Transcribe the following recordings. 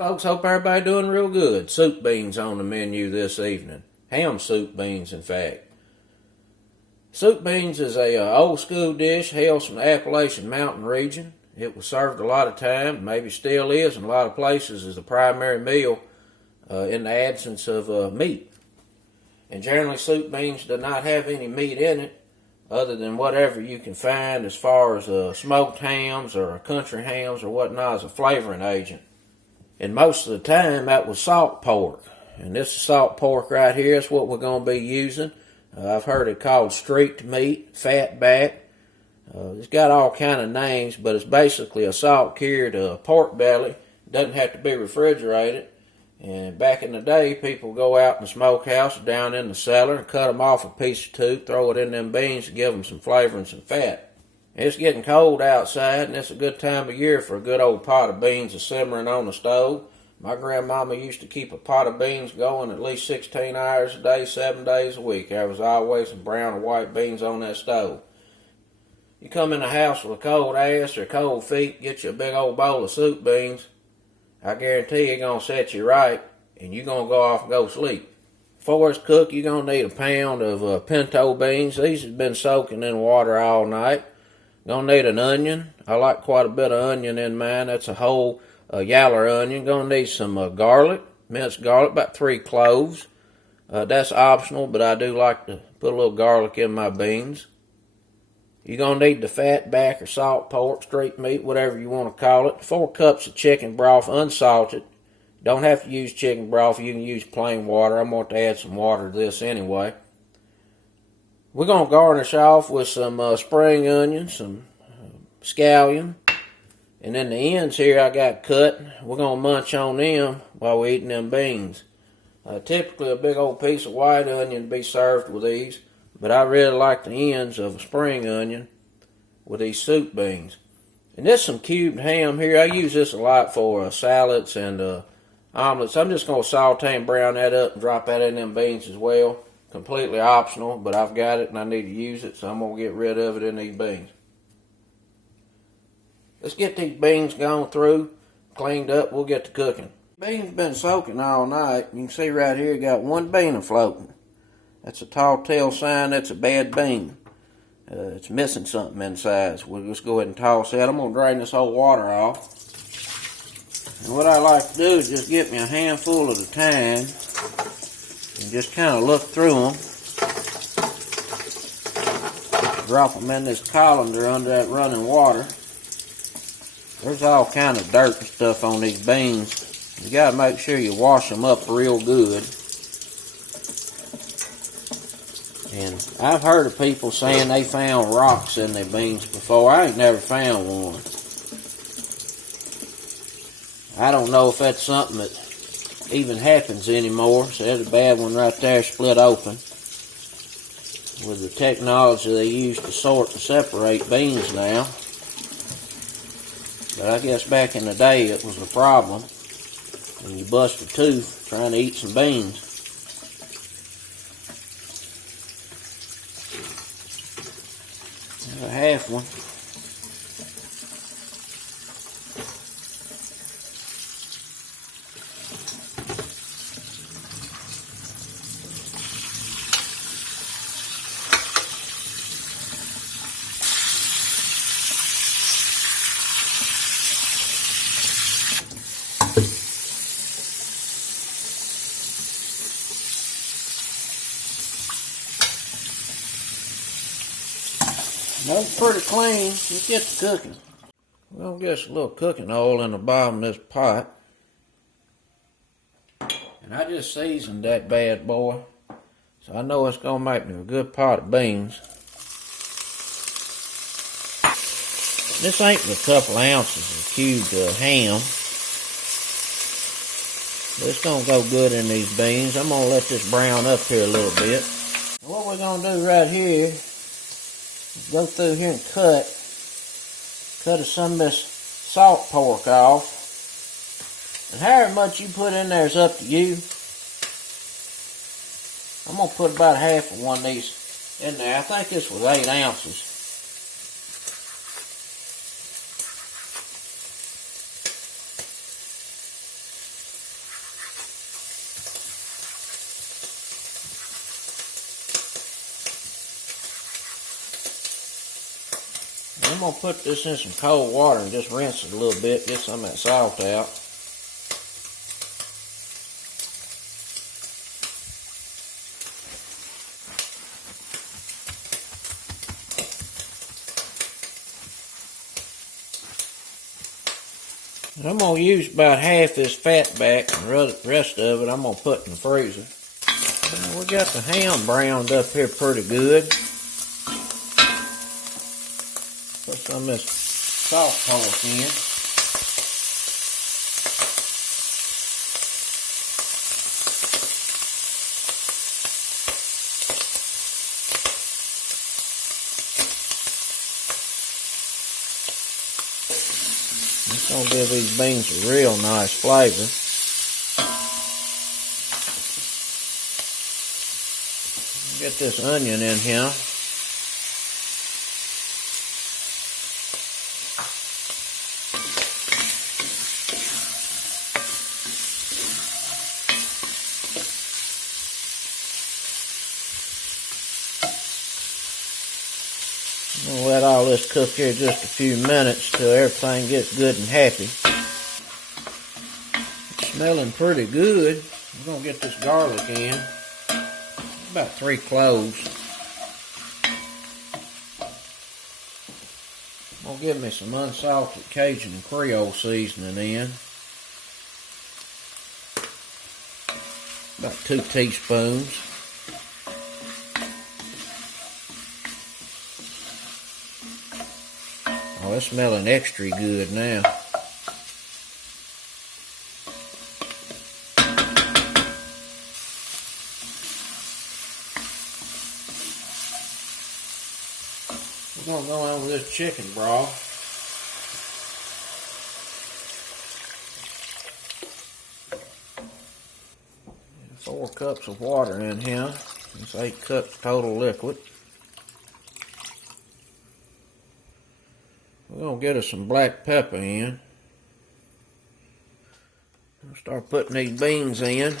Folks, hope everybody doing real good. Soup beans on the menu this evening. Ham soup beans, in fact. Soup beans is a old school dish hails from the Appalachian Mountain region. It was served a lot of time, maybe still is in a lot of places, as the primary meal in the absence of meat. And generally soup beans do not have any meat in it other than whatever you can find as far as smoked hams or country hams or whatnot as a flavoring agent. And most of the time that was salt pork. And this is salt pork right here. It's what we're going to be using. I've heard it called streaked meat, fat back. It's got all kind of names, but it's basically a salt-cured pork belly. It doesn't have to be refrigerated. And back in the day, people go out in the smokehouse, down in the cellar, and cut them off a piece or two, throw it in them beans to give them some flavor and some fat. It's getting cold outside, and it's a good time of year for a good old pot of beans simmering on the stove. My grandmama used to keep a pot of beans going at least 16 hours a day, 7 days a week. There was always some brown or white beans on that stove. You come in the house with a cold ass or cold feet, get you a big old bowl of soup beans, I guarantee you're going to set you right, and you're going to go off and go sleep. Before it's cooked, you're going to need a pound of pinto beans. These have been soaking in water all night. Gonna need an onion. I like quite a bit of onion in mine. That's a whole yaller onion. Gonna need some garlic, minced garlic, about 3 cloves. That's optional, but I do like to put a little garlic in my beans. You're gonna need the fat back or salt pork, street meat, whatever you want to call it. 4 cups of chicken broth, unsalted. Don't have to use chicken broth. You can use plain water. I'm going to add some water to this anyway. We're going to garnish off with some spring onions, some scallion, and then the ends here I got cut. We're going to munch on them while we're eating them beans. Typically a big old piece of white onion to be served with these, but I really like the ends of a spring onion with these soup beans. And there's some cubed ham here. I use this a lot for salads and omelets. I'm just going to saute and brown that up and drop that in them beans as well. Completely optional, but I've got it and I need to use it, so I'm going to get rid of it in these beans. Let's get these beans gone through, cleaned up, we'll get to cooking. Beans been soaking all night. You can see right here, got one bean floating. That's a tall tale sign that's a bad bean. It's missing something inside, so we'll just go ahead and toss that. I'm going to drain this whole water off. And what I like to do is just get me a handful at a time and just kind of look through them. Drop them in this colander under that running water. There's all kind of dirt and stuff on these beans. You got to make sure you wash them up real good. And I've heard of people saying they found rocks in their beans before. I ain't never found one. I don't know if that's something that even happens anymore. So there's a bad one right there split open. With the technology they use to sort and separate beans now. But I guess back in the day it was a problem when you bust a tooth trying to eat some beans. There's a half one. That's pretty clean. Let's get to cooking. We'll get a little cooking oil in the bottom of this pot. And I just seasoned that bad boy. So I know it's going to make me a good pot of beans. This ain't but a couple ounces of cubed ham. But it's going to go good in these beans. I'm going to let this brown up here a little bit. And what we're going to do right here, go through here and cut some of this salt pork off. And however much you put in there is up to you. I'm going to put about half of one of these in there. I think this was 8 ounces. I'm going to put this in some cold water and just rinse it a little bit, get some of that salt out. And I'm going to use about half this fat back, and the rest of it I'm going to put in the freezer. We got the ham browned up here pretty good. Put some of this salt pork in. It's going to give these beans a real nice flavor. Get this onion in here. I'm going to let all this cook here just a few minutes till everything gets good and happy. It's smelling pretty good. We're going to get this garlic in. About 3 cloves. I'm going to give me some unsalted Cajun and Creole seasoning in. About 2 teaspoons. Oh, it's smelling extra good now. We're going to go on with this chicken broth. 4 cups of water in here. It's 8 cups total liquid. We're going to get us some black pepper in. We'll start putting these beans in.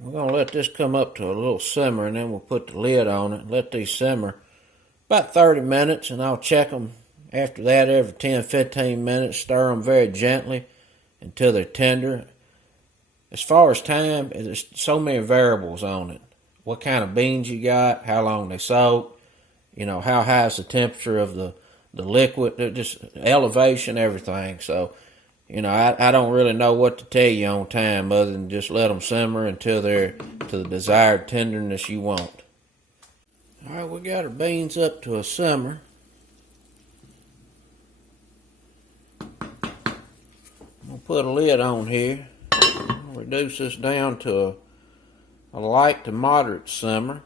We're going to let this come up to a little simmer, and then we'll put the lid on it and let these simmer about 30 minutes, and I'll check them after that every 10-15 minutes. Stir them very gently until they're tender. As far as time, there's so many variables on it. What kind of beans you got, how long they soak, how high is the temperature of the liquid, just elevation, everything. So, I don't really know what to tell you on time other than just let them simmer until they're to the desired tenderness you want. All right, we got our beans up to a simmer. I'm going to put a lid on here. Reduce this down to a light to moderate simmer.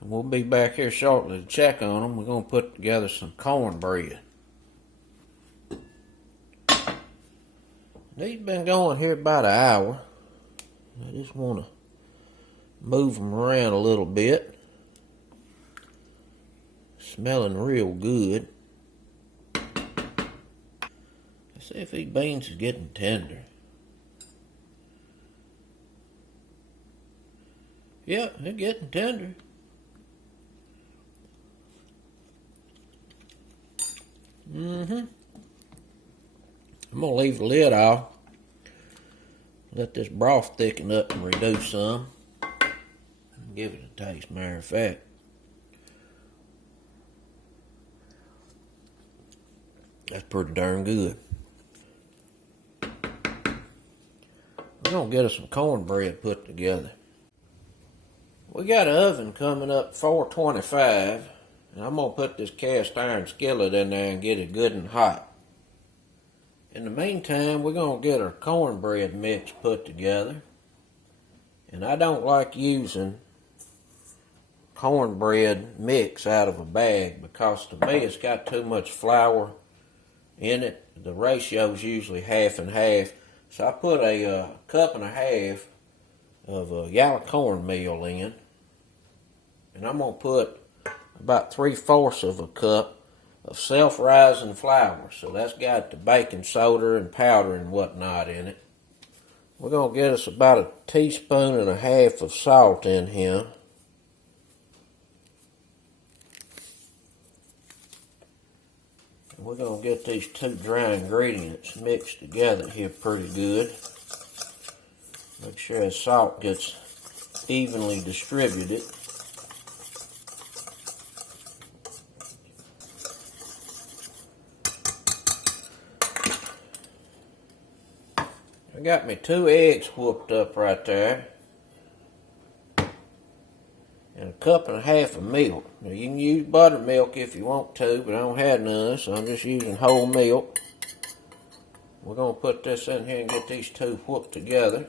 And we'll be back here shortly to check on them. We're going to put together some cornbread. These been going here about an hour. I just want to move them around a little bit. Smelling real good. Let's see if these beans is getting tender. Yeah, they're getting tender. I'm going to leave the lid off. Let this broth thicken up and reduce some. Give it a taste, matter of fact. That's pretty darn good. We're going to get us some cornbread put together. We got an oven coming up 425, and I'm going to put this cast iron skillet in there and get it good and hot. In the meantime, we're going to get our cornbread mix put together. And I don't like using cornbread mix out of a bag because to me it's got too much flour in it. The ratio is usually half and half. So I put a cup and a half of yellow cornmeal in. And I'm going to put about 3/4 of a cup of self-rising flour. So that's got the baking soda and powder and whatnot in it. We're going to get us about 1.5 teaspoons of salt in here. And we're going to get these two dry ingredients mixed together here pretty good. Make sure the salt gets evenly distributed. I got me 2 eggs whooped up right there. And 1.5 cups of milk. Now you can use buttermilk if you want to, but I don't have none, so I'm just using whole milk. We're going to put this in here and get these two whooped together.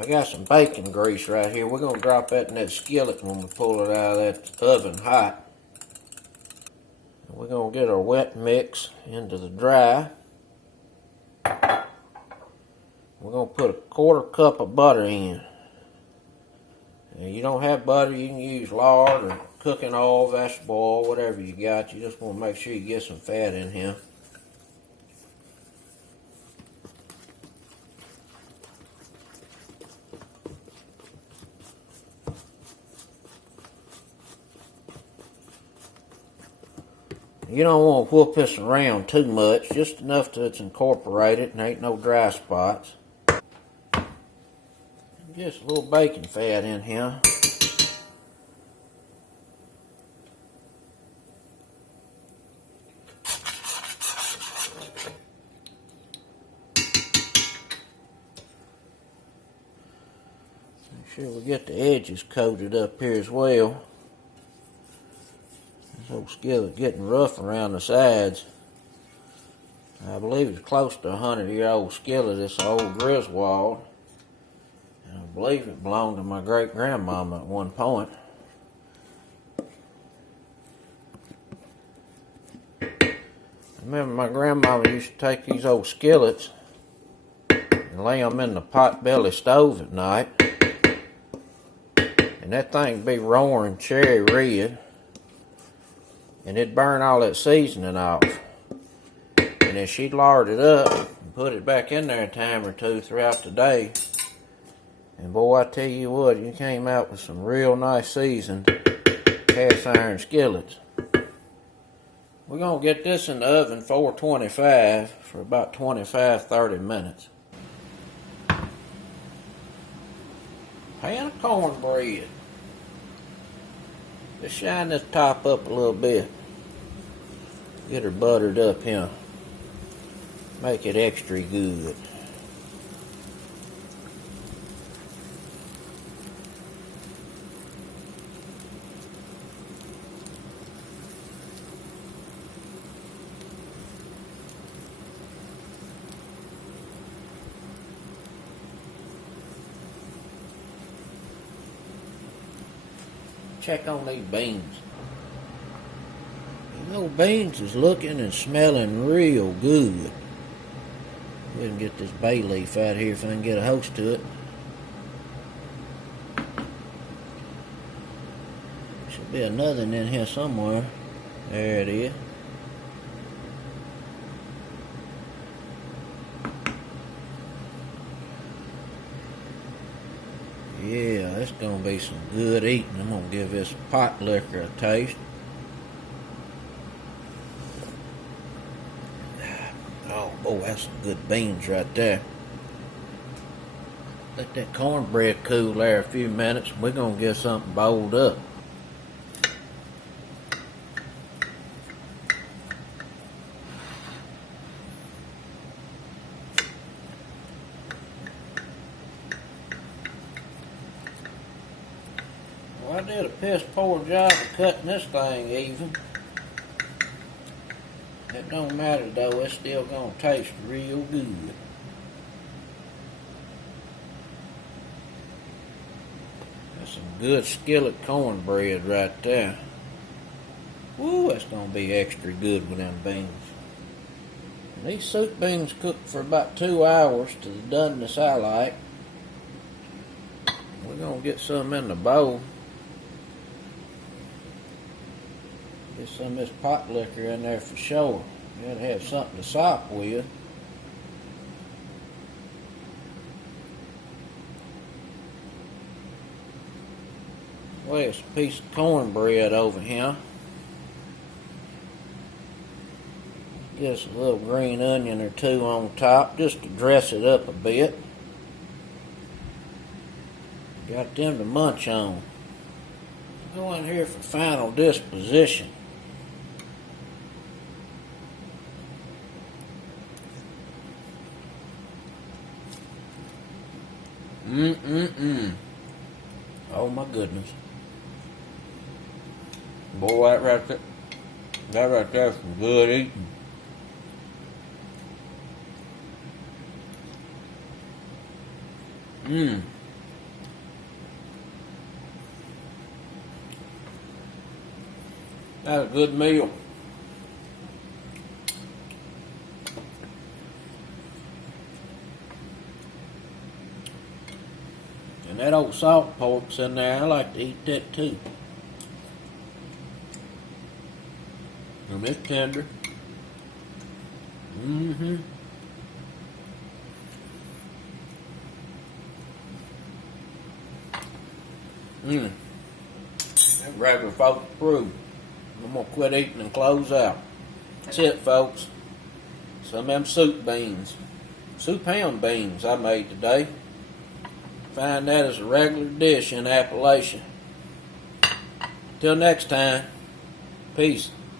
I got some bacon grease right here. We're going to drop that in that skillet when we pull it out of that oven hot. We're going to get our wet mix into the dry. We're going to put 1/4 cup of butter in. If you don't have butter, you can use lard or cooking oil, vegetable oil, whatever you got. You just want to make sure you get some fat in here. You don't want to whoop this around too much, just enough that it's incorporated and ain't no dry spots. Just a little bacon fat in here. Make sure we get the edges coated up here as well. This old skillet getting rough around the sides. I believe it's close to 100-year-old skillet. It's an old Griswold. And I believe it belonged to my great-grandmama at one point. I remember my grandmama used to take these old skillets and lay them in the pot-belly stove at night. And that thing would be roaring cherry red. And it'd burn all that seasoning off. And then she'd lard it up and put it back in there a time or two throughout the day. And boy, I tell you what, you came out with some real nice seasoned cast iron skillets. We're going to get this in the oven 425 for about 25-30 minutes. Pan of cornbread. Just shine this top up a little bit. Get her buttered up here. Make it extra good. Check on these beans. These old beans is looking and smelling real good. Go ahead and get this bay leaf out here if I can get a host to it. Should be another one in here somewhere. There it is. Yeah, it's going to be some good eating. I'm going to give this pot liquor a taste. Oh, boy, that's some good beans right there. Let that cornbread cool there a few minutes. We're going to get something boiled up. Well, I did a piss poor job of cutting this thing even. It don't matter though, it's still gonna taste real good. That's some good skillet cornbread right there. Woo, that's gonna be extra good with them beans. And these soup beans cook for about 2 hours to the doneness I like. We're gonna gonna get some in the bowl. Get some of this pot liquor in there for sure. You gotta have something to sop with. Last piece of cornbread over here. Just a little green onion or two on top just to dress it up a bit. Got them to munch on. Go in here for final disposition. Oh my goodness. Boy, that right there is some good eating. That's a good meal. And that old salt pork's in there. I like to eat that too. And it's tender. That regular folks approved. I'm gonna quit eating and close out. That's it, folks. Some of them soup beans. Soup ham beans I made today. Find that as a regular dish in Appalachia. Till next time, peace.